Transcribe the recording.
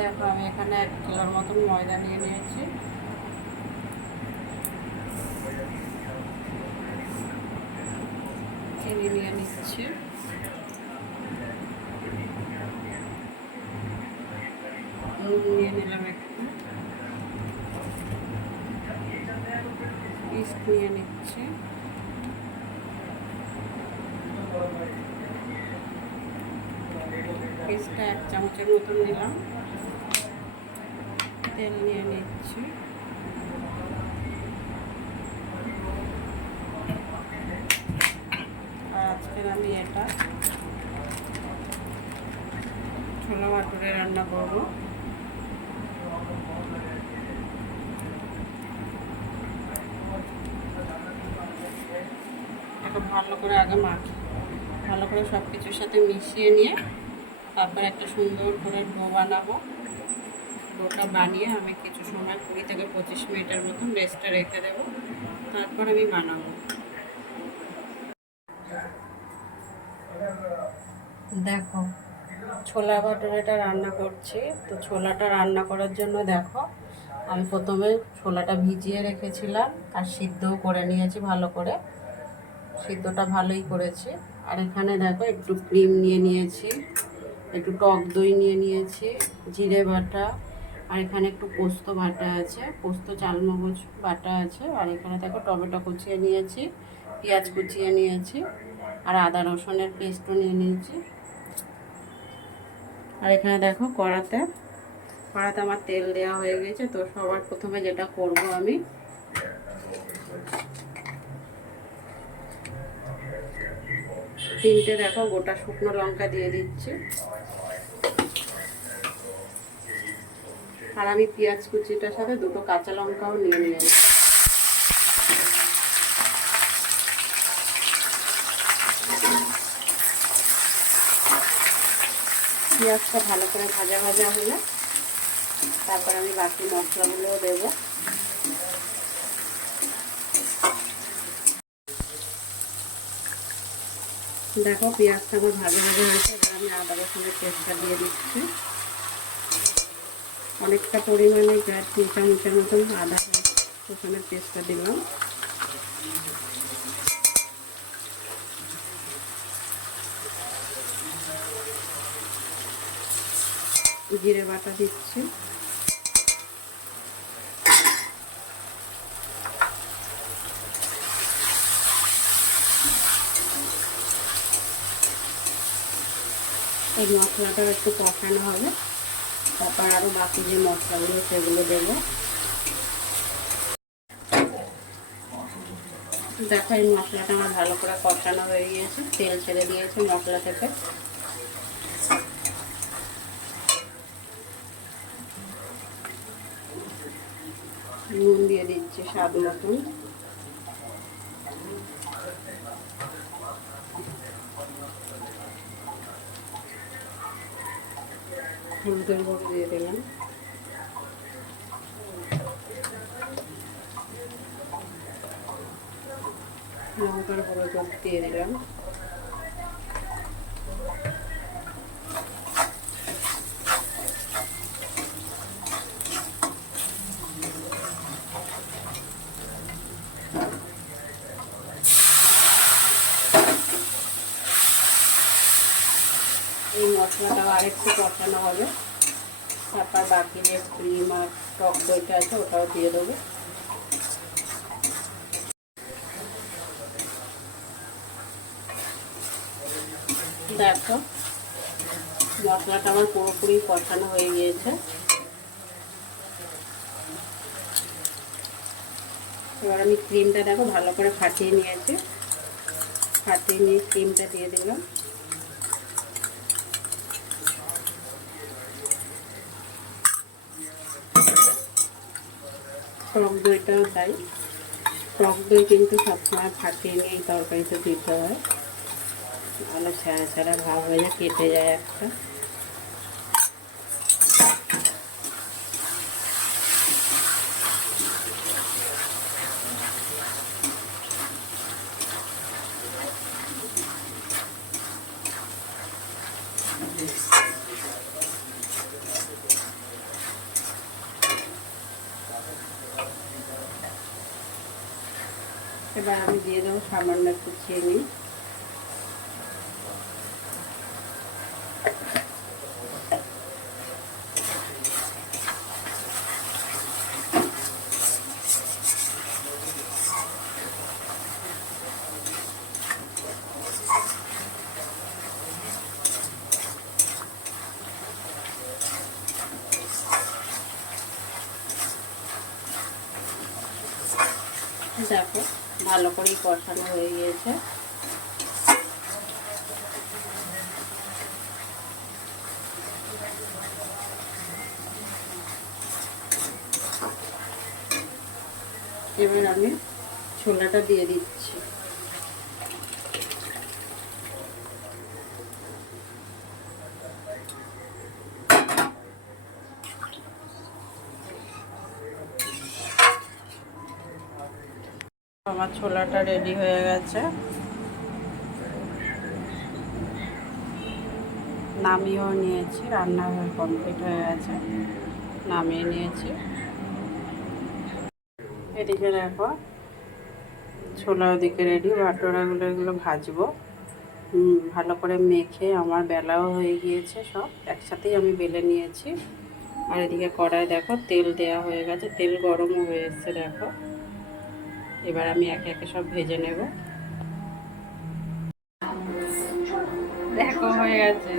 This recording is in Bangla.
দেখো আমি এখানে 1 কিলোর মতন ময়দা নিয়ে নিয়েছি। চিনি নিয়ে নিচ্ছি। নুন নিয়ে নিলাম একটু। ইস্ট নিয়ে নিচ্ছি। ইস্টটা 1 চামচের মতন নিলাম। তেল নিয়ে নিচ্ছি। আর আজকের আমি এটা ছোলা ভাটুরে রান্না করব। এটা ভালো করে আগে মাখি, ভালো করে সব কিছুর সাথে মিশিয়ে নিয়ে তারপর একটা সুন্দর করে ডো বানাবো। ডোটা বানিয়ে আমি কিছু সময় 20 থেকে 25 মিনিটের মতন রেস্টে রেখে দেবো, তারপর আমি বানাবো। দেখো ছোলা ভাটুরেটা রান্না করছি। তো ছোলাটা রান্না করার জন্য দেখো আমি প্রথমে ছোলাটা ভিজিয়ে রেখেছিলাম আর সিদ্ধও করে নিয়েছি ভালো করে। সিদ্ধটা ভালোই করেছি। আর এখানে দেখো একটু ক্রিম নিয়ে নিয়েছি, একটু টক দই নিয়ে নিয়েছি, জিরে বাটা, আর এখানে একটু পোস্ত বাটা আছে, পোস্ত চালমগজ বাটা আছে। আর এখানে দেখো টমেটো কুচিয়ে নিয়েছি, পেঁয়াজ কুচিয়ে নিয়েছি, আর আদা রসুনের পেস্টও নিয়ে নিয়েছি। আর এখানে দেখো কড়াতে আমার তেল দেওয়া হয়ে গেছে। তো সবার প্রথমে যেটা করব আমি তিনটে দেখো গোটা শুকনো লঙ্কা দিয়ে দিচ্ছি। আর আমি পেঁয়াজ কুচিটার সাথে 2টো কাঁচা লঙ্কাও নিয়ে নিয়েছি। পেঁয়াজটা ভালো করে ভাজা ভাজা হলে তারপর আমি বাকি মশলাগুলোও দেবো। দেখো পেঁয়াজটা আমার ভাজা ভাজা হয়েছে। এবার আমি আদা রসুনের পেস্টটা দিয়ে দিচ্ছি। অনেকটা পরিমাণে 3 চামচের মতন আদা রসুনের পেস্টটা দিলাম। জিরে বাটা দিচ্ছি। এই মশলাটা একটু কষানো হবে, তারপর আরও বাকি যে মশলাগুলো সেগুলো দেবো। দেখো এই মশলাটা আমার ভালো করে কষানো হয়ে গিয়েছে, তেল ছেড়ে দিয়েছে মশলা থেকে। নুন দিয়ে দিচ্ছি স্বাদ মতন। হলুদের গুঁড়ো দিয়ে দিলাম। লঙ্কার গুঁড়ো দিয়ে দিলাম। এই মশলাটাও আরেকটু কষানো হবে, তারপর বাকি যে ক্রিম আর টক দইটা আছে ওটাও দিয়ে দেবো। দেখো মশলাটা আমার পুরোপুরি কষানো হয়ে গিয়েছে। এবার আমি ক্রিমটা দেখো ভালো করে ফাটিয়ে নিয়েছি, ফাটিয়ে নিয়ে ক্রিমটা দিয়ে দিলাম। টক দইটাও তাই, টক দই কিন্তু সবসময় ফাটিয়ে নিয়ে এই তরকারিতে দিতে হয়, তাহলে ছাড়া ছাড়া ভাব হয়ে যায়, কেটে যায় একটা। এবার আমি দিয়ে দেবো সামান্য একটু চিনি। দেখো ভালো করেই কষানো হয়ে গিয়েছে। এবার আমি ছোলাটা দিয়ে দিচ্ছি। আমার ছোলাটা রেডি হয়ে গেছে, নামিয়েও নিয়েছি। রান্না কমপ্লিট হয়ে গেছে, নামিয়ে নিয়েছি। এদিকে দেখো ছোলা ওদিকে রেডি, বাটোরাগুলো এগুলো ভাজবো। ভালো করে মেখে আমার বেলাও হয়ে গিয়েছে, সব একসাথেই আমি বেলে নিয়েছি। আর এদিকে কড়াই দেখো তেল দেওয়া হয়ে গেছে, তেল গরমও হয়ে এসছে দেখো। এবার আমি একে একে সব ভেজে নেব। দেখো হয়ে গেছে।